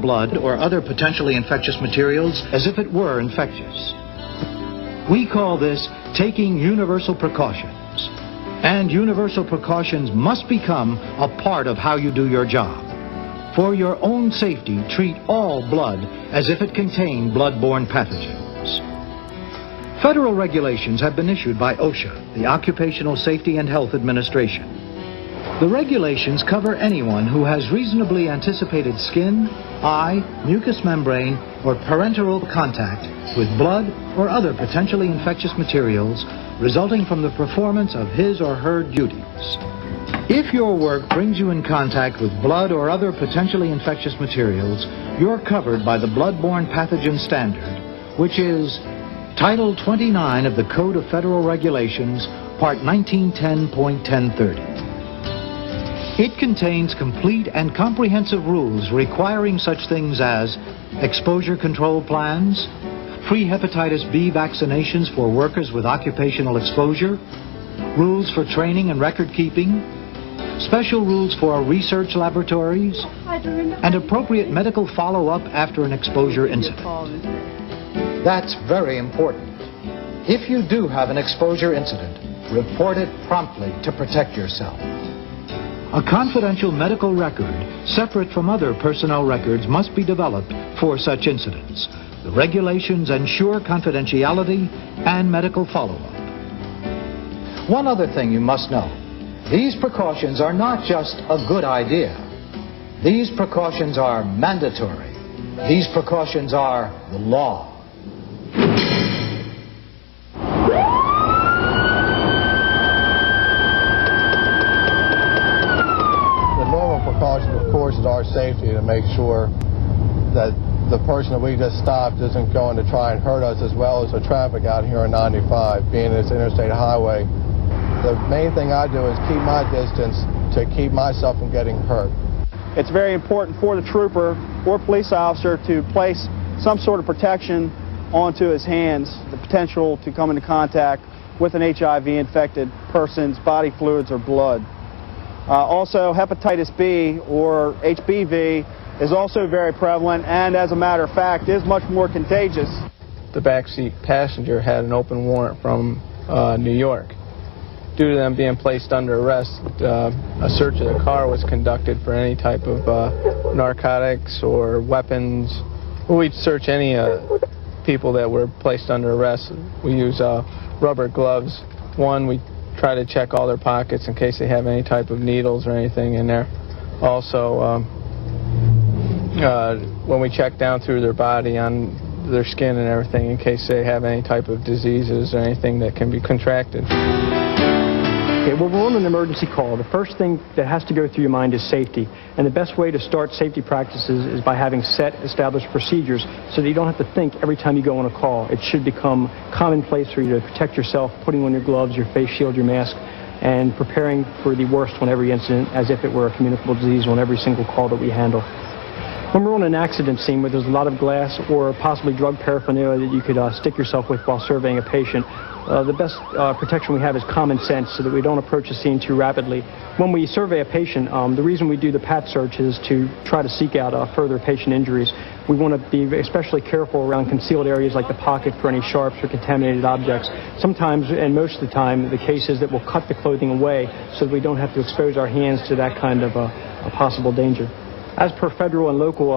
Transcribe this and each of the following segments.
blood or other potentially infectious materials as if it were infectious. We call this taking universal precautions. And universal precautions must become a part of how you do your job. For your own safety, treat all blood as if it contained blood-borne pathogens. Federal regulations have been issued by OSHA, the Occupational Safety and Health Administration. The regulations cover anyone who has reasonably anticipated skin, eye, mucous membrane, or parenteral contact with blood or other potentially infectious materials resulting from the performance of his or her duties. If your work brings you in contact with blood or other potentially infectious materials, you're covered by the Bloodborne Pathogen Standard, which is Title 29 of the Code of Federal Regulations, Part 1910.1030. It contains complete and comprehensive rules requiring such things as exposure control plans, free hepatitis B vaccinations for workers with occupational exposure, rules for training and record keeping, special rules for research laboratories, and appropriate medical follow-up after an exposure incident. That's very important. If you do have an exposure incident, report it promptly to protect yourself. A confidential medical record, separate from other personnel records, must be developed for such incidents. The regulations ensure confidentiality and medical follow-up. One other thing you must know. These precautions are not just a good idea. These precautions are mandatory. These precautions are the law. The normal precaution, of course, is our safety, to make sure that the person that we just stopped isn't going to try and hurt us, as well as the traffic out here on 95, being it's interstate highway. The main thing I do is keep my distance to keep myself from getting hurt. It's very important for the trooper or police officer to place some sort of protection onto his hands, the potential to come into contact with an HIV-infected person's body fluids or blood. Also, hepatitis B or HBV is also very prevalent and, as a matter of fact, is much more contagious. The backseat passenger had an open warrant from New York. Due to them being placed under arrest, a search of the car was conducted for any type of narcotics or weapons. We'd search any people that were placed under arrest. We use rubber gloves. One, we try to check all their pockets in case they have any type of needles or anything in there. Also, when we check down through their body on their skin and everything in case they have any type of diseases or anything that can be contracted. Okay, well, we're on an emergency call. The first thing that has to go through your mind is safety. And the best way to start safety practices is by having set, established procedures so that you don't have to think every time you go on a call. It should become commonplace for you to protect yourself, putting on your gloves, your face shield, your mask, and preparing for the worst on every incident as if it were a communicable disease on every single call that we handle. When we're on an accident scene where there's a lot of glass or possibly drug paraphernalia that you could stick yourself with while surveying a patient, the best protection we have is common sense so that we don't approach a scene too rapidly. When we survey a patient, the reason we do the PAT search is to try to seek out further patient injuries. We want to be especially careful around concealed areas like the pocket for any sharps or contaminated objects. Sometimes, and most of the time, the case is that we'll cut the clothing away so that we don't have to expose our hands to that kind of a possible danger. As per federal and local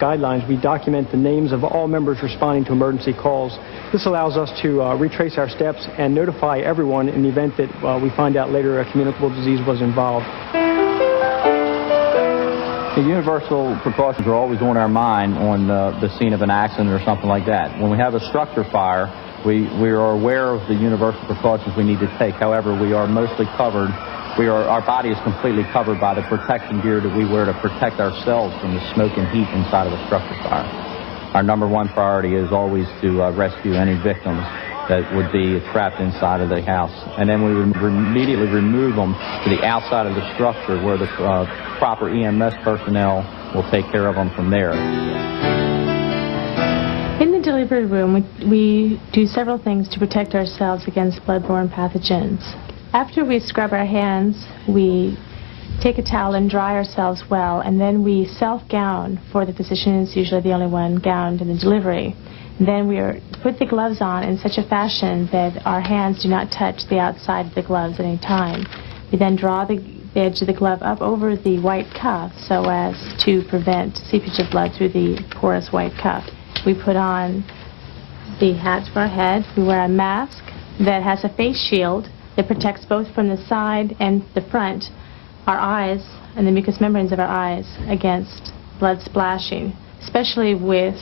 guidelines, we document the names of all members responding to emergency calls. This allows us to retrace our steps and notify everyone in the event that we find out later a communicable disease was involved. The universal precautions are always on our mind on the scene of an accident or something like that. When we have a structure fire, we are aware of the universal precautions we need to take. However, we are mostly covered. Our body is completely covered by the protection gear that we wear to protect ourselves from the smoke and heat inside of a structure fire. Our number one priority is always to rescue any victims that would be trapped inside of the house. And then we would immediately remove them to the outside of the structure where the proper EMS personnel will take care of them from there. In the delivery room, we do several things to protect ourselves against bloodborne pathogens. After we scrub our hands, we take a towel and dry ourselves well, and then we self-gown, for the physician is usually the only one gowned in the delivery. Then we put the gloves on in such a fashion that our hands do not touch the outside of the gloves at any time. We then draw the edge of the glove up over the white cuff so as to prevent seepage of blood through the porous white cuff. We put on the hat for our head. We wear a mask that has a face shield that protects both from the side and the front, our eyes and the mucous membranes of our eyes against blood splashing, especially with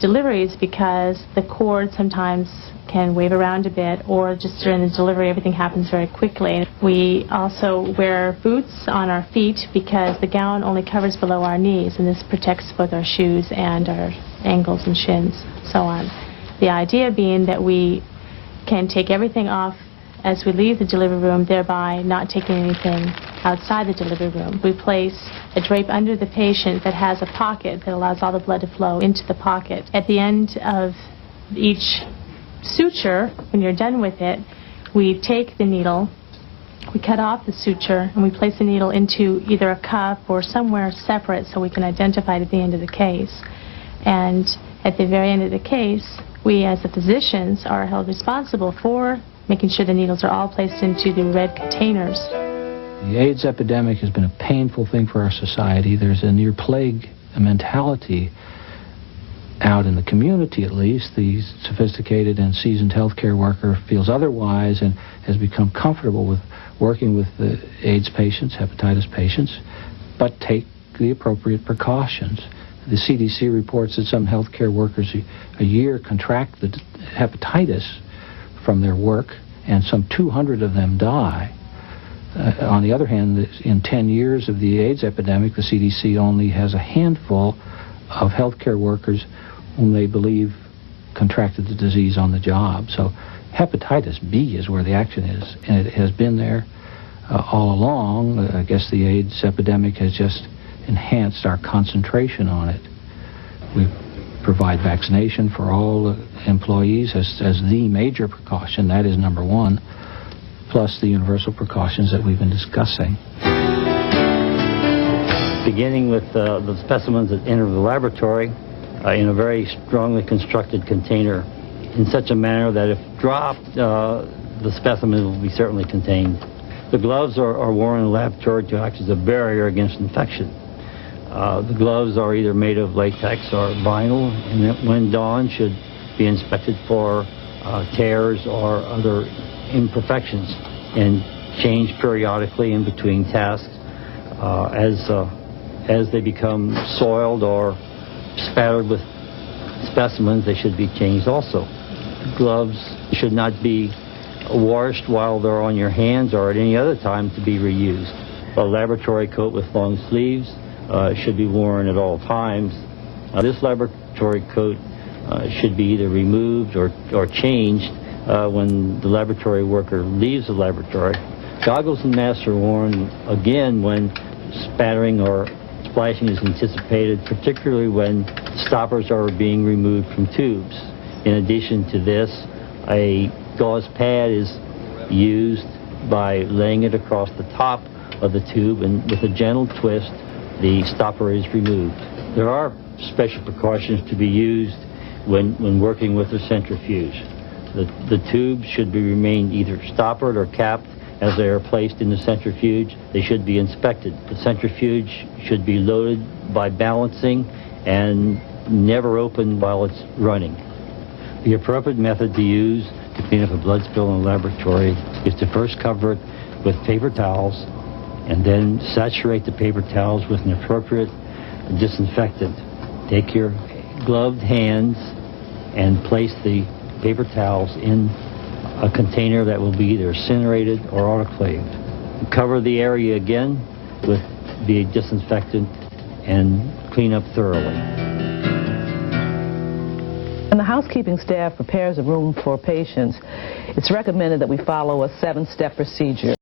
deliveries, because the cord sometimes can wave around a bit, or just during the delivery everything happens very quickly. We also wear boots on our feet because the gown only covers below our knees, and this protects both our shoes and our ankles and shins, so on. The idea being that we can take everything off as we leave the delivery room, thereby not taking anything outside the delivery room. We place a drape under the patient that has a pocket that allows all the blood to flow into the pocket. At the end of each suture, when you're done with it, we take the needle, we cut off the suture, and we place the needle into either a cup or somewhere separate so we can identify it at the end of the case. And at the very end of the case, we as the physicians are held responsible for making sure the needles are all placed into the red containers. The AIDS epidemic has been a painful thing for our society. There's a near plague mentality out in the community, at least. The sophisticated and seasoned healthcare worker feels otherwise and has become comfortable with working with the AIDS patients, hepatitis patients, but take the appropriate precautions. The CDC reports that some healthcare workers a year contract the hepatitis from their work, and some 200 of them die. On the other hand, in 10 years of the AIDS epidemic, the CDC only has a handful of healthcare workers whom they believe contracted the disease on the job. So hepatitis B is where the action is, and it has been there all along. I guess the AIDS epidemic has just enhanced our concentration on it. We provide vaccination for all employees as the major precaution. That is number one, plus the universal precautions that we've been discussing. Beginning with the specimens that enter the laboratory in a very strongly constructed container in such a manner that if dropped, the specimen will be certainly contained. The gloves are worn in the laboratory to act as a barrier against infection. The gloves are either made of latex or vinyl, and when donned should be inspected for tears or other imperfections and changed periodically in between tasks. As they become soiled or spattered with specimens, they should be changed also. Gloves should not be washed while they're on your hands or at any other time to be reused. A laboratory coat with long sleeves should be worn at all times. This laboratory coat should be either removed or changed when the laboratory worker leaves the laboratory. Goggles and masks are worn again when spattering or splashing is anticipated, particularly when stoppers are being removed from tubes. In addition to this, a gauze pad is used by laying it across the top of the tube, and with a gentle twist, the stopper is removed. There are special precautions to be used when working with a centrifuge. The tubes should be remain either stoppered or capped as they are placed in the centrifuge. They should be inspected. The centrifuge should be loaded by balancing and never opened while it's running. The appropriate method to use to clean up a blood spill in a laboratory is to first cover it with paper towels and then saturate the paper towels with an appropriate disinfectant. Take your gloved hands and place the paper towels in a container that will be either incinerated or autoclaved. Cover the area again with the disinfectant and clean up thoroughly. When the housekeeping staff prepares a room for patients, it's recommended that we follow a 7-step procedure.